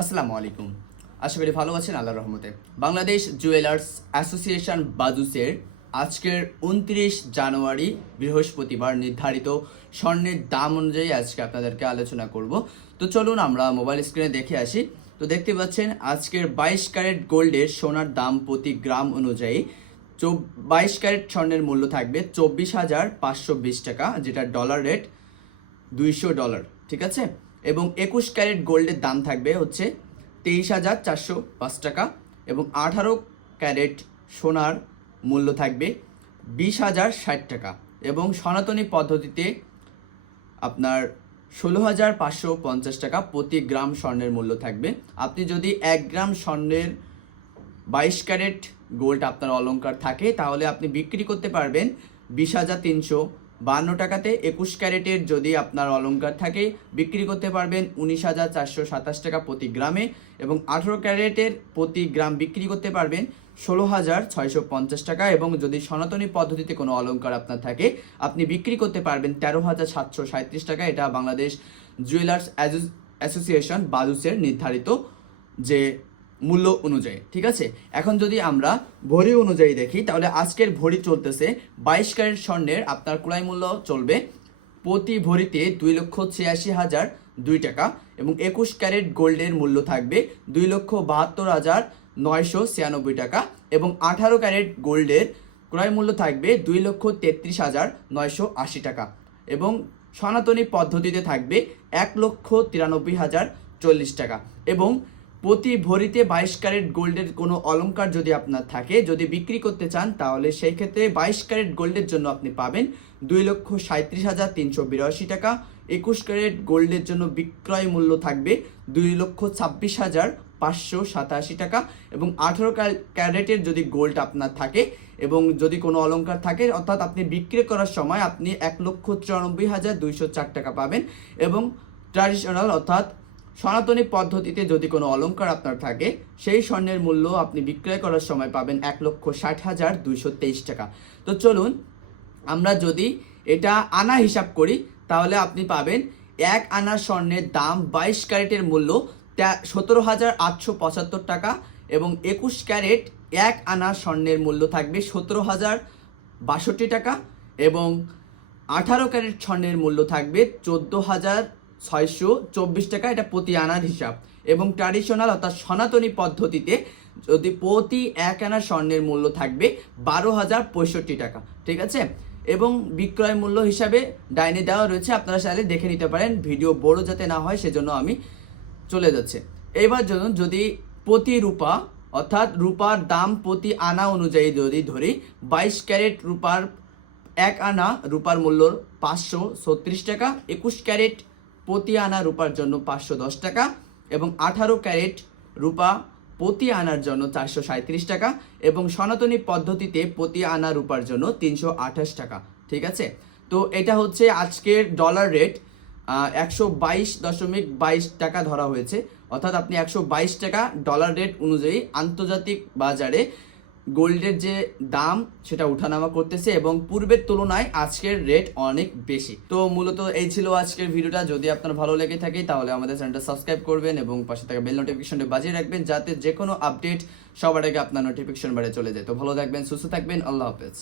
আসসালামু আলাইকুম। আশা করি ভালো আছেন আল্লাহ রহমতে। বাংলাদেশ জুয়েলার্স অ্যাসোসিয়েশন বাদুসের আজকের উনত্রিশ জানুয়ারি বৃহস্পতিবার নির্ধারিত স্বর্ণের দাম অনুযায়ী আজকে আপনাদেরকে আলোচনা করব। তো চলুন আমরা মোবাইল স্ক্রিনে দেখে আসি। তো দেখতে পাচ্ছেন, আজকের বাইশ ক্যারেট গোল্ডের সোনার দাম প্রতি গ্রাম অনুযায়ী বাইশ ক্যারেট স্বর্ণের মূল্য থাকবে চব্বিশ হাজার পাঁচশো বিশ টাকা, যেটা ডলার রেট দুইশো ডলার ঠিক আছে? এবং একুশ ক্যারেট গোল্ডের দাম থাকবে হচ্ছে তেইশ হাজার চারশো পাঁচ টাকা এবং আঠারো ক্যারেট সোনার মূল্য থাকবে বিশ হাজার ষাট টাকা এবং সনাতনী পদ্ধতিতে আপনার ষোলো হাজার পাঁচশো পঞ্চাশ টাকা প্রতি গ্রাম স্বর্ণের মূল্য থাকবে। আপনি যদি এক গ্রাম স্বর্ণের বাইশ ক্যারেট গোল্ড আপনার অলঙ্কার থাকে, তাহলে আপনি বিক্রি করতে পারবেন বিশ হাজার তিনশো বান্ন টাকাতে একুশ ক্যারেটের যদি আপনার অলংকার থাকে, বিক্রি করতে পারবেন উনিশ হাজার চারশো সাতাশ টাকা প্রতি গ্রামে এবং আঠেরো ক্যারেটের প্রতি গ্রাম বিক্রি করতে পারবেন ষোলো হাজার ছয়শো পঞ্চাশ টাকা এবং যদি সনাতনী পদ্ধতিতে কোনো অলংকার আপনার থাকে, আপনি বিক্রি করতে পারবেন তেরো হাজার সাতশো সাঁত্রিশ টাকা। এটা বাংলাদেশ জুয়েলার্স অ্যাসোসিয়েশন বালুসের নির্ধারিত যে মূল্য অনুযায়ী, ঠিক আছে? এখন যদি আমরা ভরি অনুযায়ী দেখি, তাহলে আজকের ভরি চলতেছে বাইশ ক্যারেট স্বর্ণের, আপনার ক্রয় মূল্য চলবে প্রতি ভরিতে দুই লক্ষ ছিয়াশি হাজার দুই টাকা এবং একুশ ক্যারেট গোল্ডের মূল্য থাকবে দুই লক্ষ বাহাত্তর হাজার নয়শো ছিয়ানব্বই টাকা এবং আঠারো ক্যারেট গোল্ডের ক্রয় মূল্য থাকবে দুই লক্ষ তেত্রিশ হাজার নয়শো আশি টাকা এবং সনাতনী পদ্ধতিতে থাকবে এক লক্ষ তিরানব্বই হাজার চল্লিশ টাকা এবং প্রতি ভরিতে বাইশ ক্যারেট গোল্ডের কোনো অলঙ্কার যদি আপনার থাকে, যদি বিক্রি করতে চান, তাহলে সেই ক্ষেত্রে বাইশ ক্যারেট গোল্ডের জন্য আপনি পাবেন দুই লক্ষ সাঁত্রিশ হাজার তিনশো বিরাশি টাকা। একুশ ক্যারেট গোল্ডের জন্য বিক্রয় মূল্য থাকবে দুই লক্ষ ছাব্বিশ হাজার পাঁচশো সাতাশি টাকা এবং আঠেরো ক্যারেটের যদি গোল্ড আপনার থাকে এবং যদি কোনো অলঙ্কার থাকে, অর্থাৎ আপনি বিক্রি করার সময় আপনি এক লক্ষ চুরানব্বই হাজার দুইশো চার টাকা পাবেন এবং ট্র্যাডিশনাল অর্থাৎ সনাতনী পদ্ধতিতে যদি কোনো অলঙ্কার আপনার থাকে, সেই স্বর্ণের মূল্য আপনি বিক্রয় করার সময় পাবেন এক লক্ষ ষাট হাজার দুইশো তেইশ টাকা। তো চলুন, আমরা যদি এটা আনা হিসাব করি, তাহলে আপনি পাবেন এক আনা স্বর্ণের দাম বাইশ ক্যারেটের মূল্য সতেরো হাজার আটশো পঁচাত্তর টাকা এবং একুশ ক্যারেট এক আনা স্বর্ণের মূল্য থাকবে সতেরো হাজার বাষট্টি টাকা এবং আঠারো ক্যারেট স্বর্ণের মূল্য থাকবে চোদ্দ হাজার ছয়শো চব্বিশ টাকা এটা প্রতি আনার হিসাব। এবং ট্র্যাডিশনাল অর্থাৎ সনাতনী পদ্ধতিতে যদি প্রতি এক আনা স্বর্ণের মূল্য থাকবে বারো হাজার পঁয়ষট্টি টাকা, ঠিক আছে? এবং বিক্রয় মূল্য হিসাবে ডাইনে দেওয়া রয়েছে, আপনারা চাইলে দেখে নিতে পারেন, ভিডিও বড় যাতে না হয়, সেজন্য আমি চলে যাচ্ছে। এবার জন্য যদি প্রতি রূপা, অর্থাৎ রূপার দাম প্রতি আনা অনুযায়ী যদি ধরি, বাইশ ক্যারেট রূপার এক আনা, রূপার মূল্য পাঁচশো ছত্রিশ টাকা, একুশ ক্যারেট প্রতি আনা রূপার জন্য পাঁচশো দশ টাকা এবং আঠারো ক্যারেট রূপা প্রতি আনার জন্য চারশো সাঁত্রিশ টাকা এবং সনাতনী পদ্ধতিতে প্রতি আনা রূপার জন্য তিনশো আঠাশ টাকা, ঠিক আছে? তো এটা হচ্ছে আজকের ডলার রেট একশো বাইশ দশমিক বাইশ টাকা ধরা হয়েছে। অর্থাৎ আপনি একশো বাইশ টাকা ডলার রেট অনুযায়ী আন্তর্জাতিক বাজারে গোল্ডের যে দাম, সেটা উঠানামা করতেছে এবং পূর্বের তুলনায় আজকের রেট অনেক বেশি। তো মূলত এই ছিল আজকের ভিডিওটা। যদি আপনার ভালো লেগে থাকে, তাহলে আমাদের চ্যানেলটা সাবস্ক্রাইব করবেন এবং পাশে থাকা বেল নোটিফিকেশনটা বাজিয়ে রাখবেন যাতে যে কোনো আপডেট সবার আগে আপনার নোটিফিকেশন বাড়ে চলে যায়। তো ভালো থাকবেন, সুস্থ থাকবেন, আল্লাহ হাফেজ।